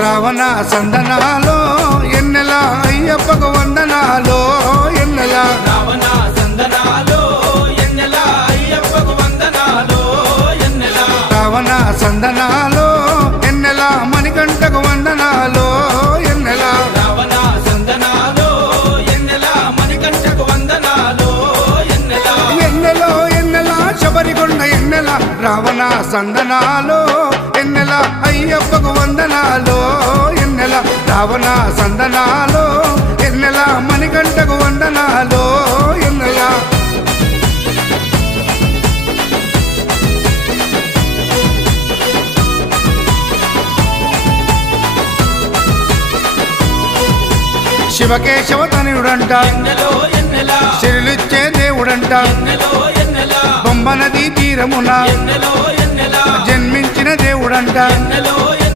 రావణ సందనాలో ఎన్నెల అయ్యప్పకు వందనాలో ఎన్నెల రావణ సందనాలో ఎన్నెల అయ్యప్పకు వందనాలో ఎన్నెల రావణ సందనాలో ఎన్నెల మణికంఠకు వందనాలో ఎన్నెల రావణ సందనాలో ఎన్నెల మణికంఠకు వందనాలో ఎన్నెల ఎన్నెలో ఎన్నెల శబరికొండ ఎన్నెల రావణ సందనాలో ఎన్నెల అయ్యప్పకు వందనాలో ఎన్నెల రావణ సందనాలో ఎన్నెల మణికంఠకు వందనాలో ఎన్నెల శివకేశవ తనయుడంట ఎన్నెలో ఎన్నెల శిరులిచ్చే దేవుడంట ఎన్నెలో ఎన్నెల బొమ్మ నదీ తీరమున ఎన్నెలో ఎన్నెల జన్మించిన దేవుడంట ఎన్నెలో